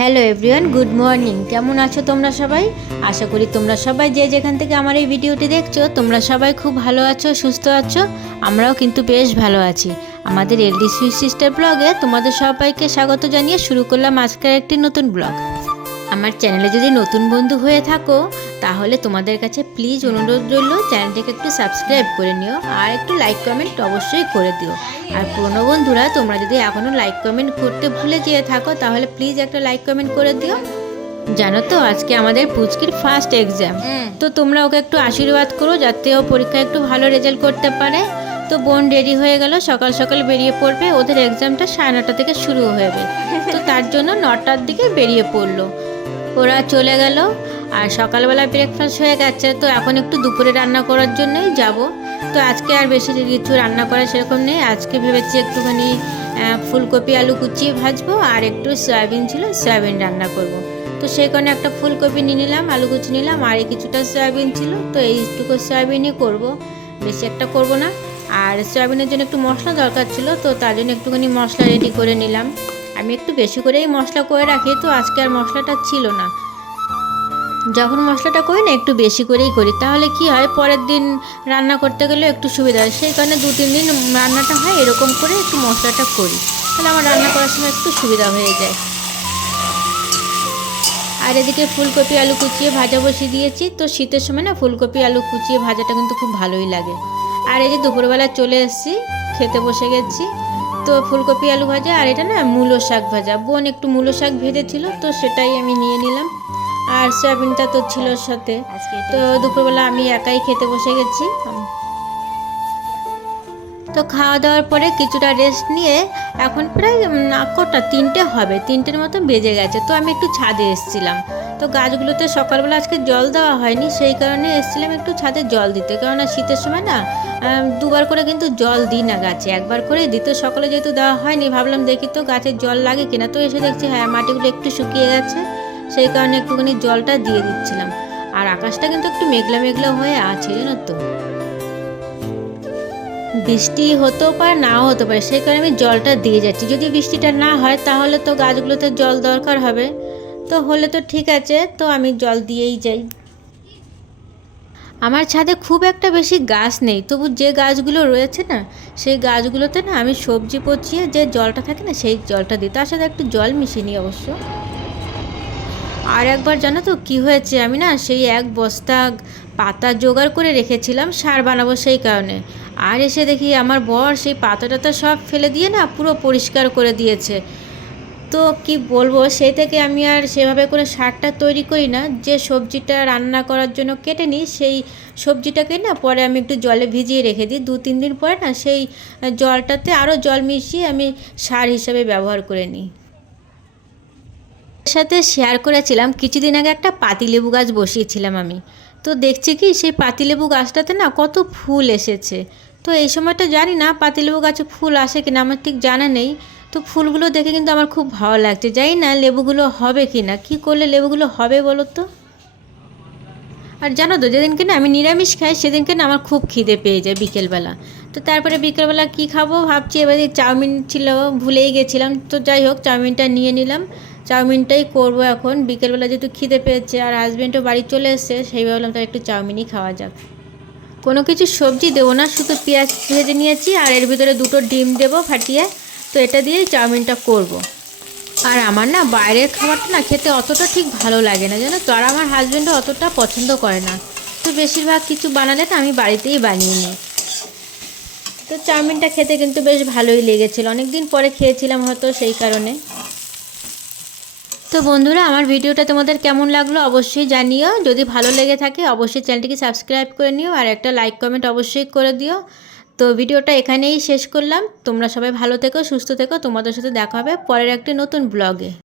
Hello everyone, good morning. কেমন আছো তোমরা সবাই? আশা করি তোমরা সবাই যে যেখান থেকে আমার এই ভিডিওটি দেখছো তোমরা সবাই খুব ভালো আছো, সুস্থ আছো। আমরাও কিন্তু বেশ ভালো আছি। আমাদের এলডি সুইট সিস্টার ব্লগে তোমাদের সবাইকে স্বাগত জানিয়ে শুরু করলাম আজকের একটি নতুন ব্লগ। আমার চ্যানেলে যদি নতুন বন্ধু হয়ে থাকো তাহলে তোমাদের কাছে প্লিজ অনুরোধ রইল, চ্যানেলটিকে একটু সাবস্ক্রাইব করে নিও আর একটু লাইক কমেন্ট অবশ্যই করে দিও। আর পুরনো বন্ধুরা তোমরা যদি এখনও লাইক কমেন্ট করতে ভুলে যেয়ে থাকো তাহলে প্লিজ একটা লাইক কমেন্ট করে দিও। জানো তো আজকে আমাদের পুচকির ফার্স্ট এক্সাম, তো তোমরা ওকে একটু আশীর্বাদ করো যাতে ও পরীক্ষায় একটু ভালো রেজাল্ট করতে পারে। তো বোন রেডি হয়ে গেল, সকাল সকাল বেরিয়ে পড়বে। ওদের এক্সামটা 9:30 থেকে শুরু হবে, তো তার জন্য 9টার দিকে বেরিয়ে পড়লো। ওরা চলে গেল আর সকালবেলা ব্রেকফাস্ট হয়ে গেছে, তো এখন একটু দুপুরে রান্না করার জন্যই যাব। তো আজকে আর বেশি কিছু রান্না করা সেরকম নেই। আজকে ভেবেছি একটুখানি ফুলকপি আলু কুচিয়ে ভাজবো আর একটু সয়াবিন ছিল, সয়াবিন রান্না করব। তো সেই কারণে একটা ফুলকপি নিয়ে নিলাম, আলু কুচি নিলাম আর কিছুটা সয়াবিন ছিল, তো এইটুকু সয়াবিনই করব, বেশি একটা করব না। আর সয়াবিনের জন্য একটু মশলা দরকার ছিল, তো তার জন্য একটুখানি মশলা রেডি করে নিলাম। আমি একটু বেশি করেই মশলা করে রাখি, তো আজকে আর মশলাটা ছিল না। যখন মশলাটা করি না একটু বেশি করেই করি, তাহলে কি হয় পরের দিন রান্না করতে গেলে একটু সুবিধা হয়। সেই কারণে 2-3 দিন রান্নাটা হয় এরকম করে একটু মশলাটা করি, তাহলে আমার রান্না করার সময় একটু সুবিধা হয়ে যায়। আর এদিকে ফুলকপি আলু কুচিয়ে ভাজা বসিয়ে দিয়েছি। তো শীতের সময় না ফুলকপি আলু কুচিয়ে ভাজাটা কিন্তু খুব ভালোই লাগে। আর এই যে দুপুরবেলা চলে এসেছি, খেতে বসে গেছি। তো ফুলকপি আলু ভাজা আর এটা না মূলো শাক ভাজা, বোন একটু মূলো শাক ভেজেছিল তো সেটাই আমি নিয়ে নিলাম। আর সয়াবিনটা তো ছিল সাথে। তো দুপুরবেলা আমি একাই খেতে বসে গেছি। তো খাওয়া দাওয়ার পরে কিছুটা রেস্ট নিয়ে এখন প্রায় কটা 3টে হবে, 3টের মতো বেজে গেছে। তো আমি একটু ছাদে এসেছিলাম। তো গাছগুলোতে সকালবেলা আজকে জল দেওয়া হয়নি, সেই কারণে এসেছিলাম একটু ছাদে জল দিতে। কেননা শীতের সময় না 2বার করে কিন্তু জল দিই না গাছে, একবার করে দিই। তো সকালে যেহেতু দেওয়া হয়নি ভাবলাম দেখি তো গাছের জল লাগে কিনা। তো এসে দেখছি হ্যাঁ মাটিগুলো একটু শুকিয়ে গেছে, সেই কারণে একটুখানি জলটা দিয়ে দিচ্ছিলাম। আর আকাশটা কিন্তু একটু মেঘলা মেঘলা হয়ে আছে জানো তো, বৃষ্টি হতেও পারে নাও হতে পারে, সেই কারণে আমি জলটা দিয়ে যাচ্ছি। যদি বৃষ্টিটা না হয় তাহলে তো গাছগুলোতে জল দরকার হবে, তো হলে তো ঠিক আছে, তো আমি জল দিয়েই যাই। আমার ছাদে খুব একটা বেশি গাছ নেই, তবু যে গাছগুলো রয়েছে না সেই গাছগুলোতে না আমি সবজি পচিয়ে যে জলটা থাকে না সেই জলটা দিই, তার সাথে একটু জল মিশিয়ে নিই অবশ্য। আর একবার জানো তো কী হয়েছে, আমি না সেই 1 বস্তা পাতা জোগাড় করে রেখেছিলাম সার বানাবো সেই কারণে। আর এসে দেখি আমার বর সেই পাতা টাতা সব ফেলে দিয়ে না পুরো পরিষ্কার করে দিয়েছে। তো কি বলবো, সেই থেকে আমি আর সেভাবে করে সারটা তৈরি করি না। যে সবজিটা রান্না করার জন্য কেটে নিই সেই সবজিটাকে না পরে আমি একটু জলে ভিজিয়ে রেখে দিই, 2-3 দিন পরে না সেই জলটাতে আরও জল মিশিয়ে আমি সার হিসাবে ব্যবহার করে নিই। সাথে শেয়ার করেছিলাম কিছুদিন আগে একটা পাতিলেবু গাছ বসিয়েছিলাম আমি। তো দেখছি কি সেই পাতিলেবু গাছটাতে না কত ফুল এসেছে। তো এই সময়টা জানি না পাতিলেবু গাছে ফুল আসে কিনা, আমার ঠিক জানা নেই। তো ফুলগুলো দেখে কিন্তু আমার খুব ভালো লাগছে, জানি না লেবুগুলো হবে কি না, কী করলে লেবুগুলো হবে বলো তো। আর জানো তো যেদিনকে না আমি নিরামিষ খাই সেদিনকে না আমার খুব খিদে পেয়ে যায় বিকেলবেলা। তো তারপরে বিকেলবেলা কী খাবো ভাবছি, এবারে চাউমিন ছিল ভুলেই গেছিলাম, তো যাই হোক চাউমিনটা নিয়ে নিলাম। চাউমিনটাই করবো এখন বিকেলবেলা, যেহেতু খিদে পেয়েছে আর হাজব্যান্ডও বাড়ি চলে এসছে, সেই ভাবলাম তার একটু চাউমিনই খাওয়া যাক। কোনো কিছু সবজি দেবো না, শুধু পেঁয়াজ ভেজে নিয়েছি আর এর ভিতরে 2টো ডিম দেবো ফাটিয়ে। তো এটা দিয়েই চাউমিনটা করব। আর আমার না বাইরের খাবারটা না খেতে অতটা ঠিক ভালো লাগে না জানো তো, আর আমার হাজব্যান্ডও অতটা পছন্দ করে না। তো বেশিরভাগ কিছু বানালে না আমি বাড়িতেই বানিয়ে নিই। তো চাউমিনটা খেতে কিন্তু বেশ ভালোই লেগেছিল, অনেক দিন পরে খেয়েছিলাম হয়তো সেই কারণে। তো বন্ধুরা আমার ভিডিওটা তোমাদের কেমন লাগলো অবশ্যই জানিও, যদি ভালো লেগে থাকে অবশ্যই চ্যানেলটিকে সাবস্ক্রাইব করে নিও আর একটা লাইক কমেন্ট অবশ্যই করে দিও। তো ভিডিওটা এখানেই শেষ করলাম, তোমরা সবাই ভালো থেকো, সুস্থ থেকো, তোমাদের সাথে দেখা হবে পরের একটি নতুন ব্লগে।